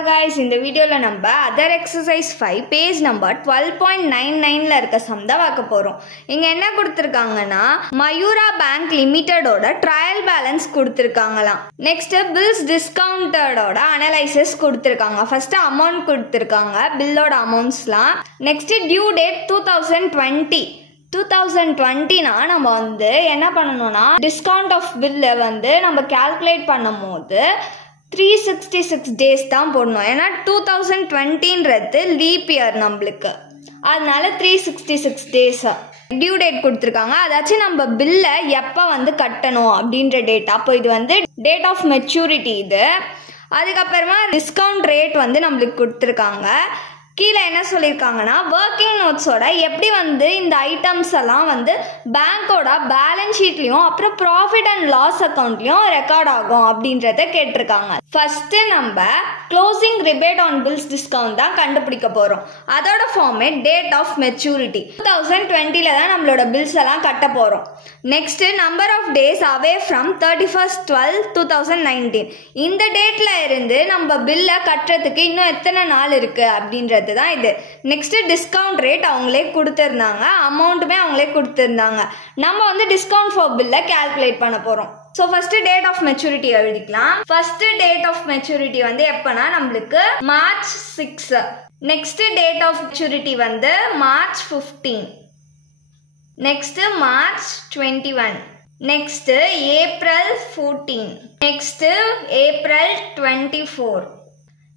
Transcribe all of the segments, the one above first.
Hello guys, in the video la namba other exercise 5 page number 12.99 la irka sum da vaaka porom. Inga enna kuduthirukanga Mayura Bank Limited oda trial balance kuduthirukangala. Next bills discounted oda analysis kuduthirukanga. First amount kuduthirukanga bill oda amounts la. Next due date 2020 na நம்ம வந்து என்ன பண்ணனும்னா discount of bill வந்து நம்ம calculate பண்ணும்போது 366 days தான் போடணும். ஏன்னா 2020ன்றது லீப் இயர் நம்மளுக்கு, அதனால 366 days டியூ டேட் கொடுத்துருக்காங்க. அதாச்சும் நம்ம பில்லை எப்போ வந்து கட்டணும் அப்படின்ற டேட். அப்போ இது வந்து டேட் ஆஃப் மெச்சூரிட்டி இது. அதுக்கப்புறமா டிஸ்கவுண்ட் ரேட் வந்து நம்மளுக்கு கொடுத்துருக்காங்க. கீழே என்ன சொல்லியிருக்காங்கன்னா ஒர்க்கிங் நோட்ஸோட எப்படி வந்து இந்த ஐட்டம்ஸ் எல்லாம் வந்து பேங்கோட பேலன்ஸ் ஷீட்லையும் அப்புறம் ப்ராஃபிட் அண்ட் லாஸ் அக்கௌண்ட்லையும் ரெக்கார்ட் ஆகும் அப்படின்றத கேட்டிருக்காங்க. ஃபர்ஸ்ட் நம்ம closing rebate on bills discount தான் கண்டுபிடிக்க போறோம். அதோட ஃபார்மேட் டேட் ஆஃப் மெச்சூரிட்டி 2020ல தான் நம்மளோட பில்ஸ் எல்லாம் கட்ட போறோம். Next number of days away from 31/12/2019. இந்த டேட்ல இருந்து நம்ம பில்லை கட்டுறதுக்கு இன்னும் எத்தனை நாள் இருக்கு அப்படின்றது தான் இது. நெக்ஸ்ட் டிஸ்கவுண்ட் ரேட் அவங்களே கொடுத்திருந்தாங்க, அமௌண்ட்டுமே அவங்களே கொடுத்திருந்தாங்க. நம்ம வந்து டிஸ்கவுண்ட் ஃபார் பில்லை கால்குலேட் பண்ண போறோம். So first date of maturity எழுதிக்கலாம். ஃபர்ஸ்ட் டேட் ஆஃப் மெச்சூரிட்டி வந்து எப்பனா நம்மளுக்கு March 6. Next date of maturity வந்து March 15. Next March 21. Next April 14. Next April 24.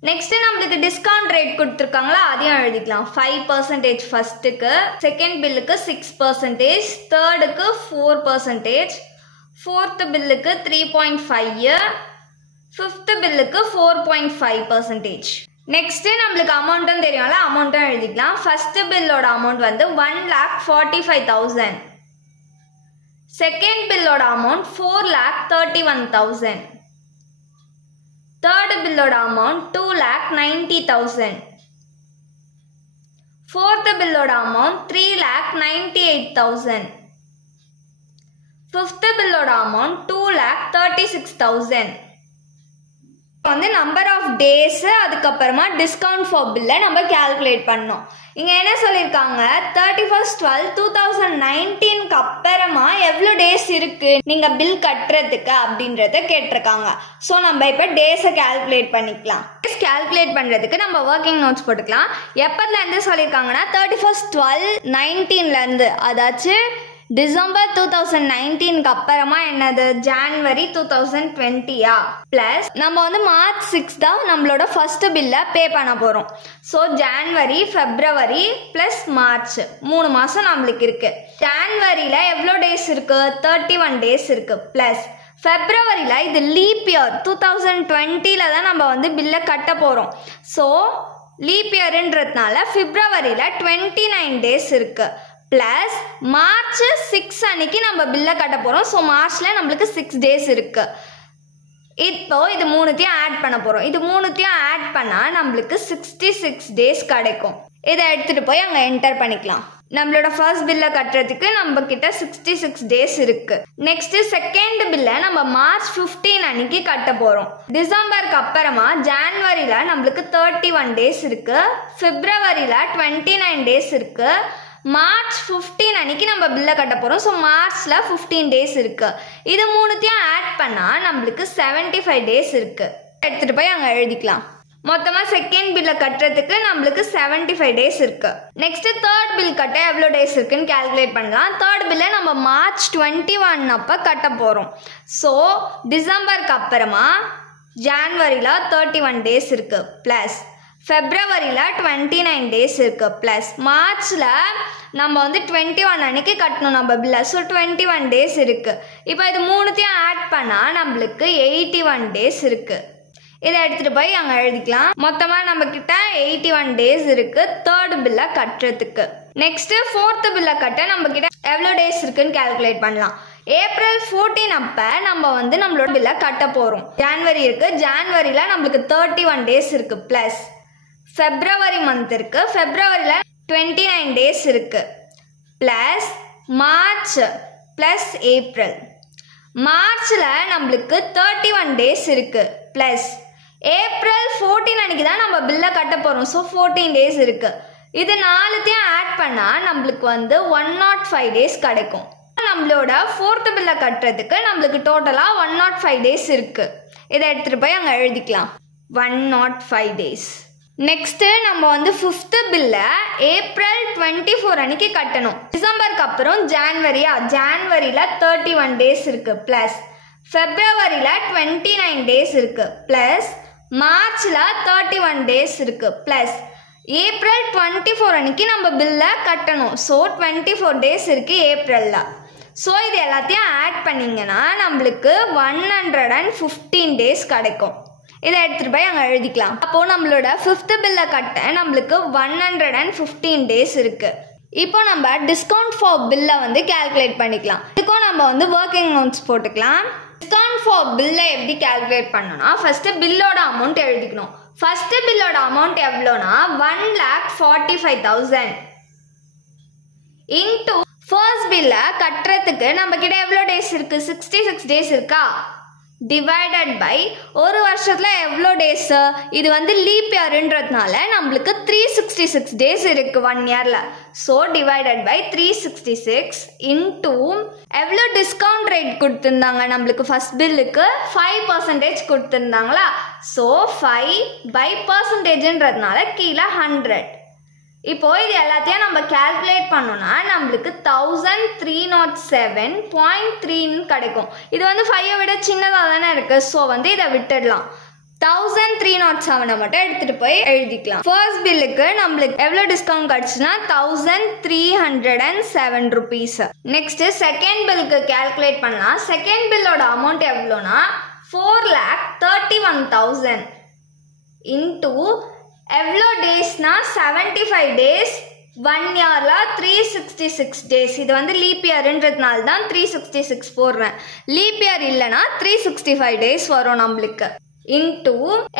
Next நம்மளுக்கு டிஸ்கவுண்ட் ரேட் கொடுத்துருக்காங்களா, அதையும் எழுதிக்கலாம். 5% ஃபர்ஸ்ட்டுக்கு, செகண்ட் பில்லுக்கு 6%, தேர்டுக்கு 4%, ஃபோர்த் பில்லுக்கு 3.5, ஃபிஃப்த் பில்லுக்கு 4.5%. நெக்ஸ்ட் நம்மளுக்கு அமௌண்ட்டும் தெரியும்ல, அமௌண்ட்டும் எழுதிக்கலாம். ஃபர்ஸ்ட் பில்லோட அமௌண்ட் வந்து 1,45,000. செகண்ட் பில்லோட அமௌண்ட் 4,31,000. தேர்ட் பில்லோட அமௌண்ட் 2,90,000. ஃபோர்த் பில்லோட அமௌண்ட் 3,98,000. ஃபிஃப்த் பில்லோட அமௌண்ட் 2,36,000. வந்து நம்பர் ஆஃப் டேஸ் அதுக்கப்புறமா டிஸ்கவுண்ட் ஃபார் பில்லை நம்ம கால்குலேட் பண்ணோம். இங்க என்ன சொல்லியிருக்காங்க 31/12/2019க்கு அப்புறமா எவ்வளோ டேஸ் இருக்கு நீங்க பில் கட்டுறதுக்கு அப்படின்றத கேட்டிருக்காங்க. ஸோ நம்ம இப்போ டேஸை கால்குலேட் பண்ணிக்கலாம். டேஸ் கால்குலேட் பண்றதுக்கு நம்ம ஒர்க்கிங் நோட்ஸ் போட்டுக்கலாம். எப்பதுல இருந்து சொல்லியிருக்காங்கன்னா 31/12/19ல இருந்து, அதாச்சும் டிசம்பர் 2019க்கு அப்புறமா என்னது ஜான்வரி 2020 பிளஸ் நம்ம வந்து மார்ச் 6 தான் நம்மளோட ஃபர்ஸ்ட் பில்லை பே பண்ண போறோம். ஸோ ஜான்வரி, பிப்ரவரி பிளஸ் மார்ச் 3 மாசம் நம்மளுக்கு இருக்கு. ஜான்வரியில எவ்வளோ டேஸ் இருக்கு 31 டேஸ் இருக்கு. பிளஸ் பிப்ரவரியில இது லீப் இயர் 2020ல தான் நம்ம வந்து பில்லை கட்ட போறோம். ஸோ லீப் இயர்ன்றதுனால பிப்ரவரியில 29 டேஸ் இருக்கு. பிளஸ் மார்ச் 6 அன்னைக்கு நம்ம பில்லை கட்ட போறோம். ஸோ மார்ச்ல நம்மளுக்கு 6 டேஸ் இருக்கு. இப்போ இது மூணுத்தையும் ஆட் பண்ண போறோம். இது மூணுத்தையும் ஆட் பண்ணா நம்மளுக்கு 66 டேஸ் கிடைக்கும். இதை எடுத்துட்டு போய் அங்க என்டர் பண்ணிக்கலாம். நம்மளோட ஃபர்ஸ்ட் பில்லை கட்டுறதுக்கு நம்ம கிட்ட 66 டேஸ் இருக்கு. நெக்ஸ்ட் செகண்ட் பில்லை நம்ம மார்ச் 15 அன்னைக்கு கட்ட போறோம். டிசம்பருக்கு அப்புறமா ஜான்வரியில நம்மளுக்கு 31 டேஸ் இருக்கு. பிப்ரவரியில 29 டேஸ் இருக்கு. மார்ச் 15 அன்னைக்கு நம்ம பில்லை கட்ட போறோம். ஸோ மார்ச்ல 15 டேஸ் இருக்கு. இது மூணுத்தையும் ஆட் பண்ணா நம்மளுக்கு 75 டேஸ் இருக்கு. எடுத்துட்டு போய் அங்க எழுதிக்கலாம். மொத்தமா செகண்ட் பில்லை கட்டுறதுக்கு நம்மளுக்கு 75 டேஸ் இருக்கு. நெக்ஸ்ட் தேர்ட் பில் கட்ட எவ்வளோ டேஸ் இருக்குன்னு கால்குலேட் பண்ணலாம். தேர்ட் பில்லை நம்ம மார்ச் 21 அப்ப கட்ட போறோம். ஸோ டிசம்பருக்கு அப்புறமா ஜான்வரியில 31 டேஸ் இருக்கு. பிளஸ் பிப்ரவரியில 29 டேஸ் இருக்கு. பிளஸ் மார்ச்ல நம்ம வந்து 21 அன்னைக்கு கட்டணும் நம்ம பில்லை. ஸோ 21 டேஸ் இருக்கு. இப்போ இது மூணுத்தையும் ஆட் பண்ணா நம்மளுக்கு 81 டேஸ் இருக்கு. இதை எடுத்துட்டு போய் அங்க எழுதிக்கலாம். மொத்தமா நம்ம கிட்ட 81 டேஸ் இருக்கு தேர்ட் பில்லை கட்டுறதுக்கு. நெக்ஸ்ட் ஃபோர்த் பில்லை கட்ட நம்ம கிட்ட எவ்வளோ டேஸ் இருக்குன்னு கால்குலேட் பண்ணலாம். ஏப்ரல் 14 அப்ப நம்ம வந்து நம்மளோட பில்லை கட்ட போறோம். ஜான்வரி இருக்கு, ஜான்வரியில நம்மளுக்கு 31 டேஸ் இருக்கு. பிளஸ் பிப்ரவரி மந்த் இருக்கு, பிப்ரவரியில 29 டேஸ் இருக்கு. பிளஸ் மார்ச் பிளஸ் ஏப்ரல், மார்ச்ல நம்மளுக்கு 31 டேஸ் இருக்கு. பிளஸ் ஏப்ரல் 14 அன்னைக்கு தான் நம்ம பில்லை கட்ட போகிறோம். ஸோ 14 டேஸ் இருக்குது. இது 4த்தையும் ஆட் பண்ணால் நம்மளுக்கு வந்து 105 டேஸ் கிடைக்கும். நம்மளோட 4th பில்லை கட்டுறதுக்கு நம்மளுக்கு டோட்டலாக 105 டேஸ் இருக்குது. இதை எடுத்துகிட்டு போய் அங்கே எழுதிக்கலாம். 105 டேஸ். நெக்ஸ்ட்டு நம்ம வந்து 5th பில்லை ஏப்ரல் 24 அன்னைக்கு கட்டணும். டிசம்பருக்கு அப்புறம் ஜான்வரியில் 31 டேஸ் இருக்குது. ப்ளஸ் ஃபெப்ரவரியில் 29 டேஸ் இருக்குது. ப்ளஸ் மார்ச்சில் 31 டேஸ் இருக்குது. ப்ளஸ் ஏப்ரல் 24 அன்னைக்கு நம்ம பில்லை கட்டணும். ஸோ 24 டேஸ் இருக்குது ஏப்ரலில். ஸோ இது எல்லாத்தையும் ஆட் பண்ணிங்கன்னா நம்மளுக்கு 115 டேஸ் கிடைக்கும். இதை எடுத்துகிட்டு போய் அங்கே எழுதிக்கலாம். அப்போது நம்மளோட 5th பில்லை கட்ட நம்மளுக்கு 115 டேஸ் இருக்குது. இப்போ நம்ம டிஸ்கவுண்ட் ஃபார் பில்லை வந்து கேல்குலேட் பண்ணிக்கலாம். இதுக்கும் நம்ம வந்து ஒர்க்கிங் நோட்ஸ் போட்டுக்கலாம். டிஸ்கவுண்ட் ஃபார் பில்லை எப்படி கேல்குலேட் பண்ணணும்னா ஃபஸ்ட்டு பில்லோட அமௌண்ட் எழுதிக்கணும். ஃபஸ்ட்டு பில்லோட அமௌண்ட் எவ்வளோனா 1,45,000 இன்டூ ஃபர்ஸ்ட் பில்லை கட்டுறதுக்கு நம்ம கிட்ட எவ்வளோ டேஸ் இருக்குது? 66 டேஸ் இருக்கா? டிவைடட் பை ஒரு வருஷத்தில் எவ்வளோ டேஸு? இது வந்து லீப் இயர்ன்றதுனால நம்மளுக்கு 366 டேஸ் இருக்குது 1 இயரில். ஸோ டிவைடட் பை 366 இன்டூ எவ்வளோ டிஸ்கவுண்ட் ரேட் கொடுத்துருந்தாங்க நம்மளுக்கு ஃபஸ்ட் பில்லுக்கு 5% கொடுத்துருந்தாங்களா? ஸோ 5 பை பர்சன்டேஜ்ன்றதுனால கீழே 100. இப்போது இது எல்லாத்தையும் நம்ம கேல்குலேட் பண்ணோன்னா நம்மளுக்கு 1307.3 கிடைக்கும். இது வந்து 5 விட சின்னதாக தானே இருக்குது. ஸோ வந்து இதை விட்டுடலாம். 1307 மட்டும் எடுத்துகிட்டு போய் எழுதிக்கலாம். ஃபர்ஸ்ட் பில்லுக்கு நம்மளுக்கு எவ்வளோ டிஸ்கவுண்ட் கிடச்சுன்னா 1307 ருபீஸ். நெக்ஸ்ட்டு செகண்ட் பில்லுக்கு கேல்குலேட் பண்ணலாம். செகண்ட் பில்லோட அமௌண்ட் எவ்வளோனா 4,31,000 இன்டூ எவ்வளோ டேஸ்னா 75 டேஸ் 1 இயரில் 366 டேஸ். இது வந்து லீப் இயர்ன்றதுனால தான் 366 போடுறேன். லீப் இயர் இல்லைனா 365 டேஸ் வரும் நம்மளுக்கு. இன்டூ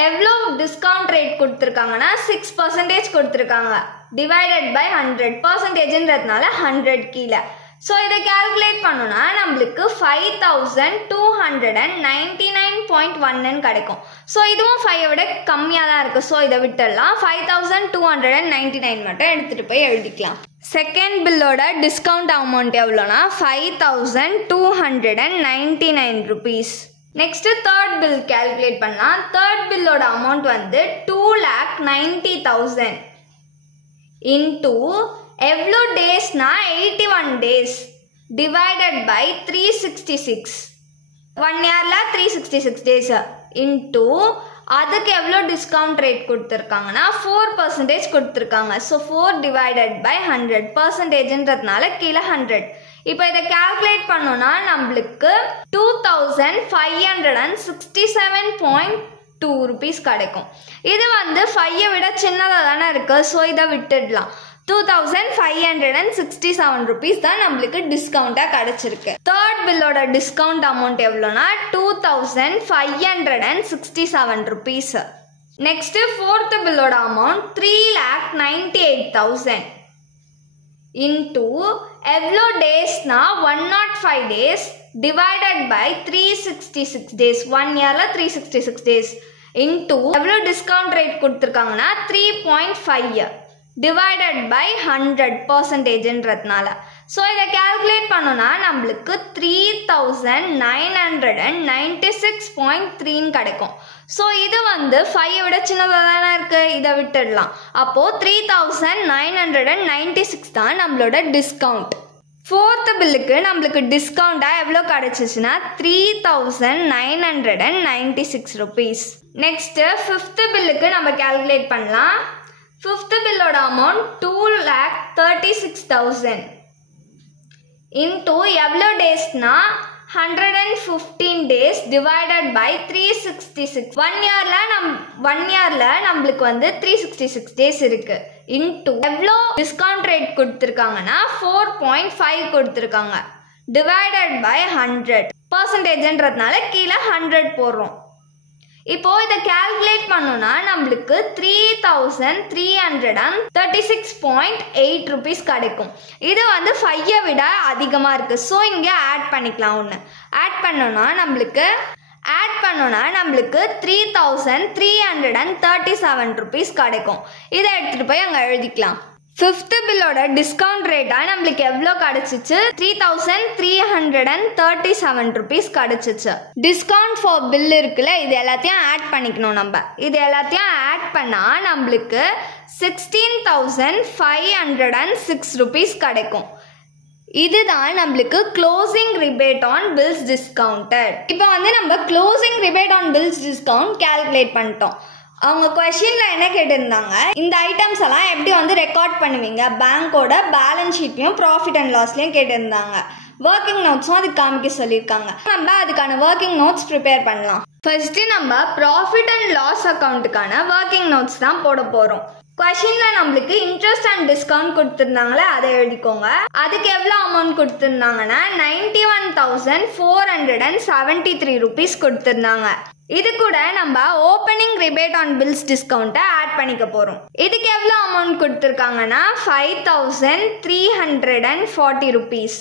எவ்வளோ டிஸ்கவுண்ட் ரேட் கொடுத்துருக்காங்கன்னா 6% கொடுத்துருக்காங்க. டிவைடட் பை 100%ன்றதுனால 100 கீழே. ஸோ இதை கேல்குலேட் பண்ணோன்னா நம்மளுக்கு 5,299.1 கிடைக்கும். ஸோ இதுவும் 5 விட கம்மியாக தான் இருக்குது. ஸோ இதை விட்டுடலாம். 5,299 மட்டும் எடுத்துகிட்டு போய் எழுதிக்கலாம். செகண்ட் பில்லோட டிஸ்கவுண்ட் அமௌண்ட் எவ்வளோனா 5,299 rupees. Next third bill calculate பண்ணலாம். தேர்ட் பில்லோட அமௌண்ட் வந்து 2,90,000 இன்டூ எவ்வளோ டேஸ்னா 81 டேஸ் டிவைடட் பை 366. 1 இயரில் 366 டேஸ் இன்டூ அதுக்கு எவ்வளோ டிஸ்கவுண்ட் ரேட் கொடுத்துருக்காங்கன்னா 4% கொடுத்துருக்காங்க. ஸோ 4 டிவைடட் பை 100%ன்றதுனால கீழே 100. இப்போ இதை கேல்குலேட் பண்ணோன்னா நம்மளுக்கு 2,567.2 ருபீஸ் கிடைக்கும். இது வந்து 5 விட சின்னதாக தானே இருக்குது. ஸோ இதை விட்டுடலாம். 2,567 ருபீஸ் தான் நம்மளுக்கு டிஸ்கவுண்ட்டாக கிடச்சிருக்கு. தேர்ட் பில்லோட டிஸ்கவுண்ட் அமௌண்ட் எவ்வளோனா 2,567 ருபீஸ். நெக்ஸ்ட்டு ஃபோர்த்து பில்லோட அமௌண்ட் 3,98,000 இன்டூ எவ்வளோ டேஸ்னா 105 டேஸ் டிவைடட் பை 366 டேஸ். 1 இயரில் 366 டேஸ் இன்டூ எவ்வளோ டிஸ்கவுண்ட் ரேட் கொடுத்துருக்காங்கன்னா 3.5 டிவைடட் பை 100%ன்றதுனால. ஸோ இதை கேல்குலேட் பண்ணோன்னா நம்மளுக்கு 3,996.3 கிடைக்கும். ஸோ இது வந்து 5 விட சின்னதாக தானே இருக்குது. இதை விட்டுடலாம். அப்போது 3,996 தான் நம்மளோட டிஸ்கவுண்ட். ஃபோர்த்து பில்லுக்கு நம்மளுக்கு டிஸ்கவுண்ட்டாக எவ்வளோ கிடச்சிச்சின்னா 3,996 ருபீஸ். நெக்ஸ்ட்டு ஃபிஃப்த்து பில்லுக்கு நம்ம கேல்குலேட் பண்ணலாம். ஃபிஃப்த்து பில்லோட அமௌண்ட் 2,36,000 இன்டூ எவ்வளோ டேஸ்னா 115 டேஸ் டிவைடட் பை 366. 1 இயரில் நம்மளுக்கு வந்து 366 டேஸ் இருக்குது. இன்டூ எவ்வளோ டிஸ்கவுண்ட் ரேட் கொடுத்துருக்காங்கன்னா 4.5 கொடுத்துருக்காங்க டிவைடட் பை 100%ன்றதுனால கீழே 100 போடுறோம். இப்போது இதை கேல்குலேட் பண்ணோன்னா நம்மளுக்கு 3,336.8 ருபீஸ் கிடைக்கும். இது வந்து 5 விட அதிகமாக இருக்குது. ஸோ இங்கே ஆட் பண்ணிக்கலாம். ஒன்று ஆட் பண்ணோன்னா நம்மளுக்கு ஆட் பண்ணோன்னா நம்மளுக்கு 3337 rupees கிடைக்கும். இதை எடுத்துகிட்டு போய் அங்கே எழுதிக்கலாம். ஃபிஃப்த்து பில்லோட டிஸ்கவுண்ட் ரேட்டாக நம்மளுக்கு எவ்வளோ கிடச்சிச்சு? 3337 rupees கிடச்சிச்சு. டிஸ்கவுண்ட் ஃபார் பில் இருக்குல்ல, இது எல்லாத்தையும் ஆட் பண்ணிக்கணும் நம்ம. இது எல்லாத்தையும் ஆட் பண்ணால் நம்மளுக்கு 16,506 rupees கிடைக்கும். இதுதான் நம்மளுக்கு closing rebate on bills discounted. இப்போ வந்து நம்ம closing rebate on bills discount calculate பண்ணிட்டோம். அவங்க கொஷினில் என்ன கேட்டிருந்தாங்க, இந்த ஐட்டம்ஸ் எல்லாம் எப்படி வந்து ரெக்கார்ட் பண்ணுவீங்க பேங்க்கோட பேலன்ஸ் ஷீட்லையும் ப்ராஃபிட் அண்ட் லாஸ்லையும் கேட்டிருந்தாங்க. ஒர்க்கிங் நோட்ஸும் அதுக்கு காமிக்க சொல்லியிருக்காங்க. நம்ம அதுக்கான ஒர்க்கிங் நோட்ஸ் ப்ரிப்பேர் பண்ணலாம். ஃபர்ஸ்ட்டு நம்ம ப்ராஃபிட் அண்ட் லாஸ் அக்கௌண்ட்டுக்கான ஒர்க்கிங் நோட்ஸ் தான் போட போகிறோம். கொஷினில் நம்மளுக்கு இன்ட்ரெஸ்ட் அண்ட் டிஸ்கவுண்ட் கொடுத்துருந்தாங்களே, அதை எழுதிக்கோங்க. அதுக்கு எவ்வளோ அமௌண்ட் கொடுத்துருந்தாங்கன்னா 91,473 rupees கொடுத்துருந்தாங்க. இது கூட நம்ம ஓப்பனிங் ரிபேட் ஆன் பில்ஸ் டிஸ்கவுண்ட்டை ஆட் பண்ணிக்க போகிறோம். இதுக்கு எவ்வளோ அமௌண்ட் கொடுத்துருக்காங்கன்னா 5,340 rupees.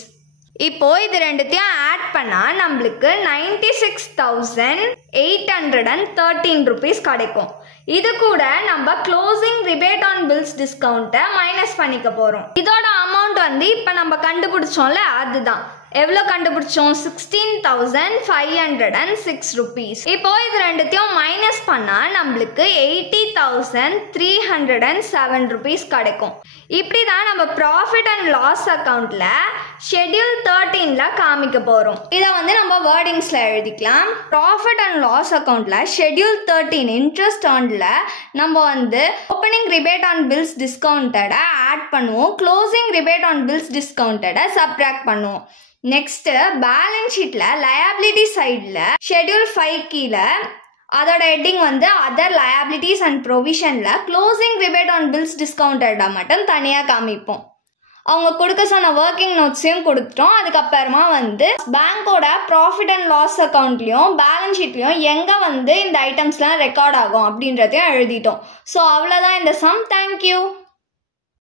இப்போ இது ரெண்டுத்தையும் ஆட் பண்ணால் நம்மளுக்கு 96,813 rupees கிடைக்கும். இது கூட நம்ம க்ளோசிங் ரிபேட் ஆன் பில்ஸ் டிஸ்கவுண்ட்டை மைனஸ் பண்ணிக்க போகிறோம். இதோட அமௌண்ட் வந்து இப்போ நம்ம கண்டுபிடிச்சோம்ல, அதுதான். எவ்வளோ கண்டுபிடிச்சோம்? 16,506 rupees. இப்போ இது ரெண்டுத்தையும் மைனஸ் பண்ணால் நம்மளுக்கு 80,307 rupees கிடைக்கும். இப்படி தான் நம்ம ப்ராஃபிட் அண்ட் லாஸ் அக்கௌண்ட்டில் ஷெட்யூல் 13ல காமிக்க போகிறோம். இதை வந்து நம்ம வேர்டிங்ஸில் எழுதிக்கலாம். ப்ராஃபிட் அண்ட் லாஸ் அக்கௌண்ட்டில் ஷெட்யூல் 13 இன்ட்ரெஸ்ட் ஆனில் நம்ம வந்து ஓப்பனிங் ரிபேட் ஆன் பில்ஸ் டிஸ்கவுண்டடை ஆட் பண்ணுவோம், க்ளோசிங் ரிபேட் ஆன் பில்ஸ் டிஸ்கவுண்டடை சப்ட்ராக்ட் பண்ணுவோம். நெக்ஸ்ட் பேலன்ஸ் ஷீட்ல லயபிலிட்டி சைடில் ஷெட்யூல் 5 கீழே அதோட ஹெட்டிங் வந்து அதர் லயபிலிட்டிஸ் அண்ட் ப்ரொவிஷன்ல க்ளோசிங் ரிபேட் ஆன் பில்ஸ் டிஸ்கவுண்டடா மட்டும் தனியாக காமிப்போம். அவங்க கொடுக்க சொன்ன ஒர்க்கிங் நோட்ஸையும் கொடுத்துட்டோம். அதுக்கப்புறமா வந்து பேங்கோட ப்ராஃபிட் அண்ட் லாஸ் அக்கௌண்ட்லையும் பேலன்ஸ் ஷீட்லையும் எங்கே வந்து இந்த ஐட்டம்ஸ்லாம் ரெக்கார்ட் ஆகும் அப்படின்றதையும் எழுதிட்டோம். ஸோ அவ்வளோதான் இந்த சம். தேங்க்யூ.